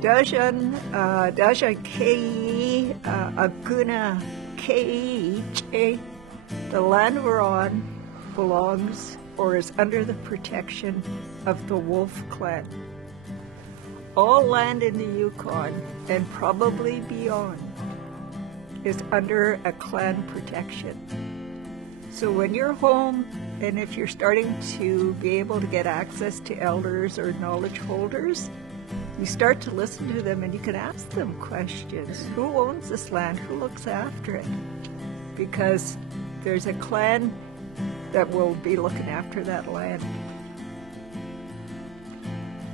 Dajan Kei Aguna Kei, the land we're on belongs or is under the protection of the Wolf Clan. All land in the Yukon and probably beyond is under a clan protection. So when you're home and if you're starting to be able to get access to elders or knowledge holders, you start to listen to them and you can ask them questions. Who owns this land? Who looks after it? Because there's a clan that will be looking after that land.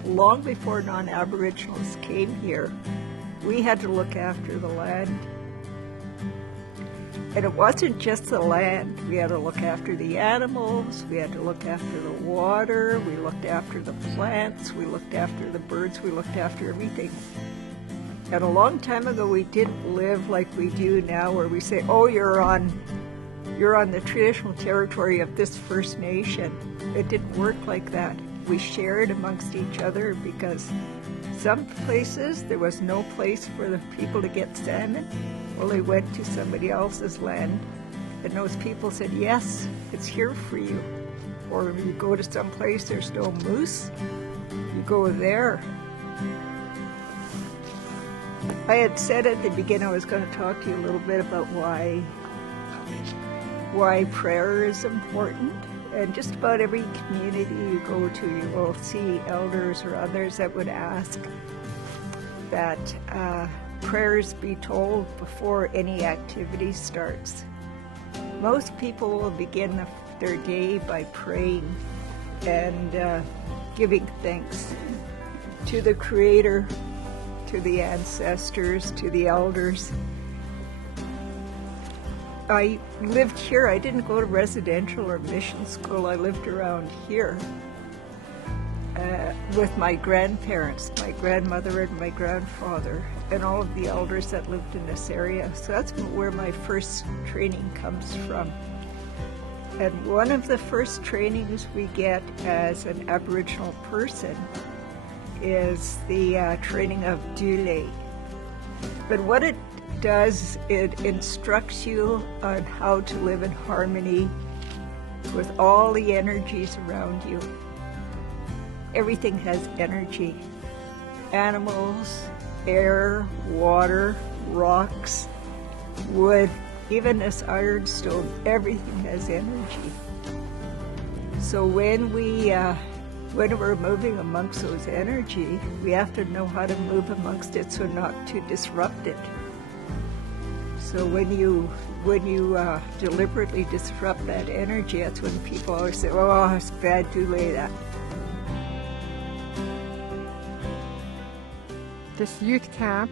Long before non-Aboriginals came here, we had to look after the land. And it wasn't just the land. We had to look after the animals, we had to look after the water, we looked after the plants, we looked after the birds, we looked after everything. And a long time ago, we didn't live like we do now, where we say, oh, you're on the traditional territory of this First Nation. It didn't work like that. We shared amongst each other because some places there was no place for the people to get salmon. Well, they went to somebody else's land, and those people said, yes, it's here for you. Or you go to some place, there's no moose, you go there. I had said at the beginning I was going to talk to you a little bit about why prayer is important. And just about every community you go to, you will see elders or others that would ask that prayers be told before any activity starts. Most people will begin their day by praying and giving thanks to the Creator, to the ancestors, to the elders. I lived here. I didn't go to residential or mission school. I lived around here with my grandparents, my grandmother and my grandfather, and all of the elders that lived in this area. So that's where my first training comes from. And one of the first trainings we get as an Aboriginal person is the training of Dule. But what it does, it instructs you on how to live in harmony with all the energies around you. Everything has energy. Animals, air, water, rocks, wood, even this ironstone, everything has energy. So when we're moving amongst those energy, we have to know how to move amongst it so not to disrupt it. So when you deliberately disrupt that energy, that's when people always say, oh, it's bad, do that. This youth camp,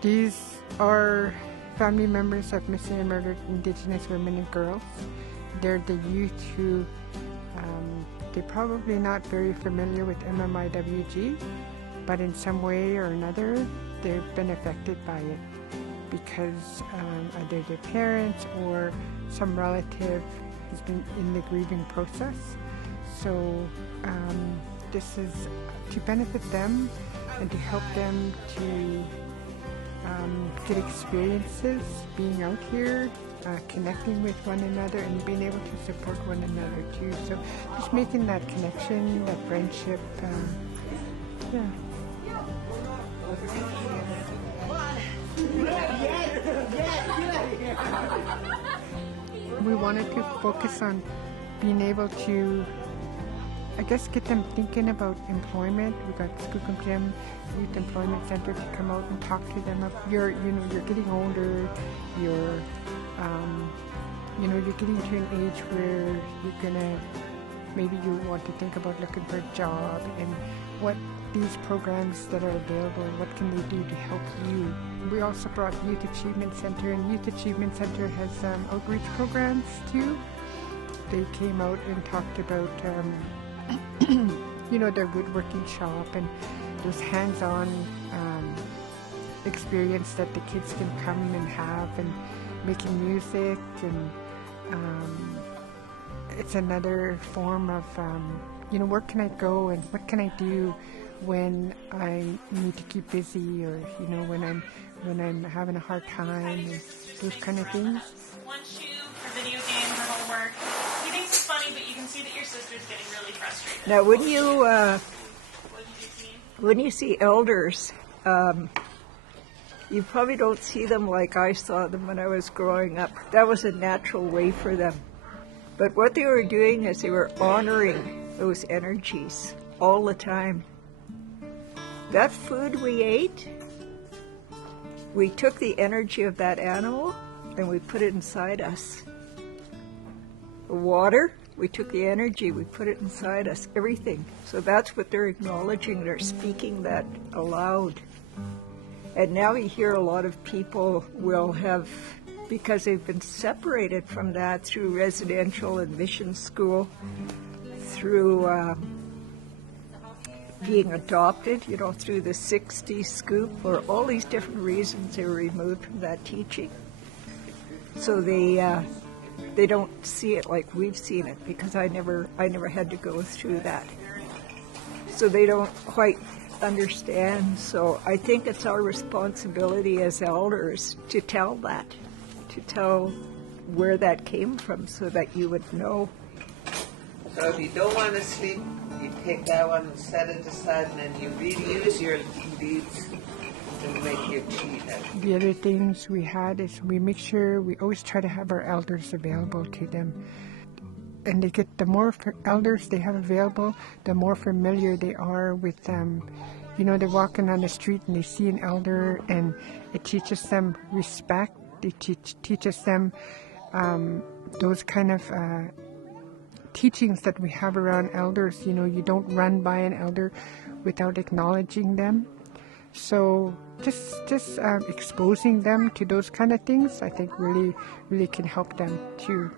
these are family members of missing and murdered Indigenous women and girls. They're the youth who, they're probably not very familiar with MMIWG, but in some way or another, they've been affected by it because either their parents or some relative has been in the grieving process. So this is to benefit them and to help them to get experiences being out here, connecting with one another and being able to support one another too. So just making that connection, that friendship, yeah. We wanted to focus on being able to, I guess, get them thinking about employment. We got Skookum Gym Youth Employment Center to come out and talk to them. You're getting older. You're getting to an age where you're gonna, maybe you want to think about looking for a job, and what these programs that are available, what can they do to help you. We also brought Youth Achievement Center, and Youth Achievement Center has outreach programs too. They came out and talked about their woodworking shop and those hands-on experience that the kids can come and have, and making music, and it's another form of where can I go and what can I do when I need to keep busy, or you know, when I'm having a hard time, and those kind of things. One shoe for video games or homework. He thinks it's funny, but you can see that your sister's getting really frustrated. Now, when you see elders, you probably don't see them like I saw them when I was growing up. That was a natural way for them. But what they were doing is they were honoring those energies all the time. That food we ate, we took the energy of that animal and we put it inside us. The water, we took the energy, we put it inside us, everything. So that's what they're acknowledging. They're speaking that aloud. And now you hear a lot of people will have, because they've been separated from that through residential and mission school, through being adopted, you know, through the 60 scoop, or all these different reasons they were removed from that teaching. So they don't see it like we've seen it, because I never had to go through that. So they don't quite understand. So I think it's our responsibility as elders to tell that, to tell where that came from, so that you would know. So if you don't want to sleep, you take that one and set it aside, and then you reuse your beads to make your tea. The other things we had is we make sure we always try to have our elders available to them. And they get, the more elders they have available, the more familiar they are with them. You know, they're walking on the street and they see an elder, and it teaches them respect. It teaches them those kind of teachings that we have around elders. You know, you don't run by an elder without acknowledging them. So just exposing them to those kind of things, I think really can help them too.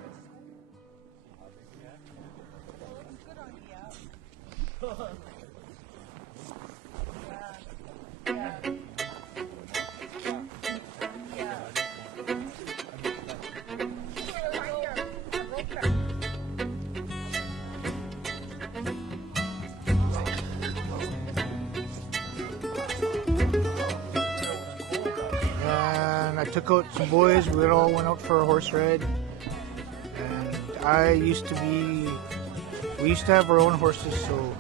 I took out some boys. We all went out for a horse ride, and we used to have our own horses, so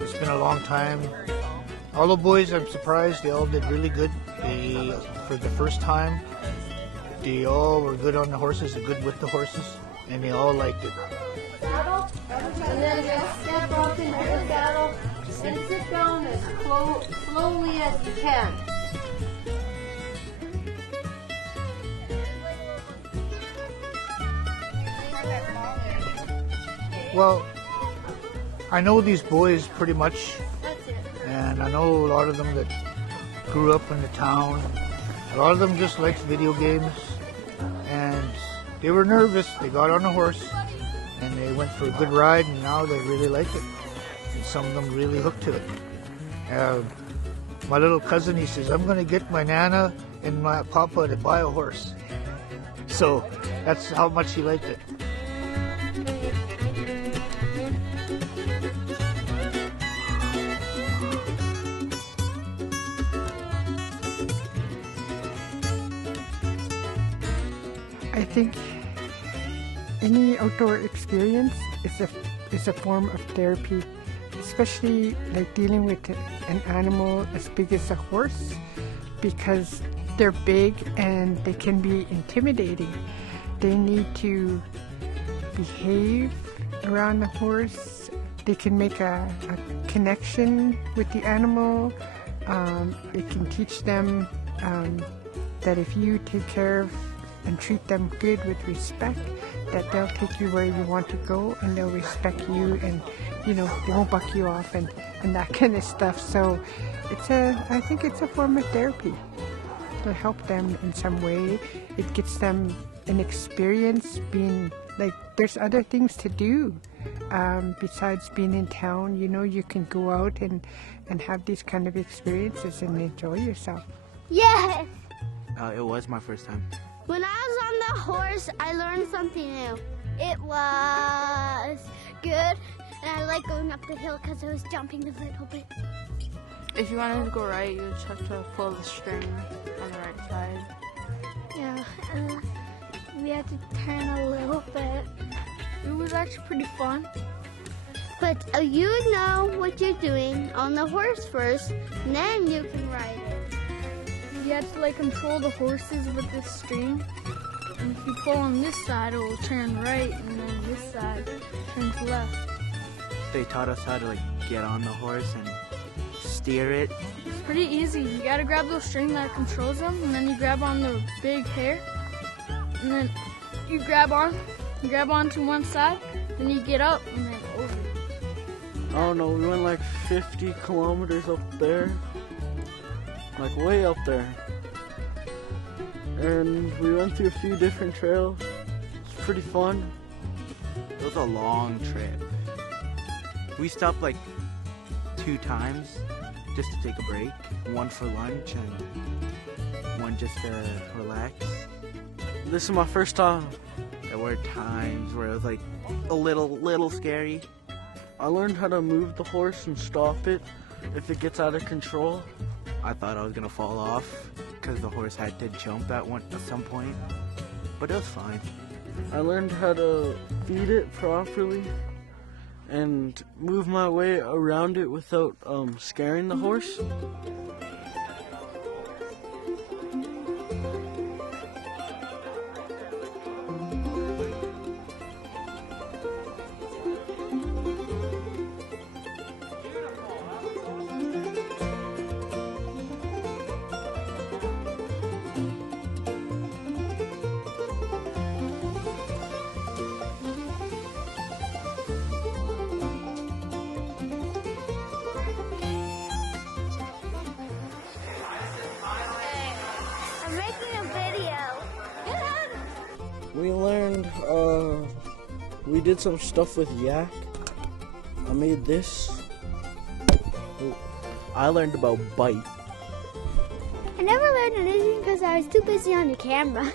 it's been a long time. All the boys, I'm surprised, they all did really good. For the first time, they all were good on the horses and good with the horses, and they all liked it. Saddle, and then just step up into the saddle and sit down as slowly as you can. Well, I know these boys pretty much, and I know a lot of them that grew up in the town. A lot of them just liked video games, and they were nervous. They got on a horse, and they went for a good ride, and now they really like it. And some of them really hooked to it. My little cousin, he says, I'm going to get my Nana and my Papa to buy a horse. So that's how much he liked it. I think any outdoor experience is a form of therapy, especially like dealing with an animal as big as a horse, because they're big and they can be intimidating. They need to behave around the horse. They can make a connection with the animal. It can teach them that if you take care of and treat them good with respect, that they'll take you where you want to go, and they'll respect you, and you know, they won't buck you off and that kind of stuff. So I think it's a form of therapy to help them in some way. It gets them an experience being like, there's other things to do besides being in town. You know, you can go out and have these kind of experiences and enjoy yourself. Yes! It was my first time. When I was on the horse, I learned something new. It was good, and I like going up the hill because I was jumping a little bit. If you wanted to go right, you just have to pull the string on the right side. Yeah, we had to turn a little bit. It was actually pretty fun. But you know what you're doing on the horse first, and then you can ride it. You have to like control the horses with this string. And if you pull on this side, it will turn right, and then this side turns left. They taught us how to like get on the horse and steer it. It's pretty easy. You gotta grab the string that controls them, and then you grab on the big hair, and then you grab onto one side, then you get up, and then over. I don't know, we went like 50 kilometers up there, like way up there. And we went through a few different trails. It's pretty fun. It was a long trip. We stopped like 2 times just to take a break. One for lunch and one just to relax. This is my first time. There were times where it was like a little scary. I learned how to move the horse and stop it if it gets out of control. I thought I was gonna fall off because the horse had to jump at some point, but it was fine. I learned how to feed it properly and move my way around it without scaring the horse. I'm making a video. We learned, we did some stuff with yak. I made this. I learned about bite. I never learned anything because I was too busy on the camera.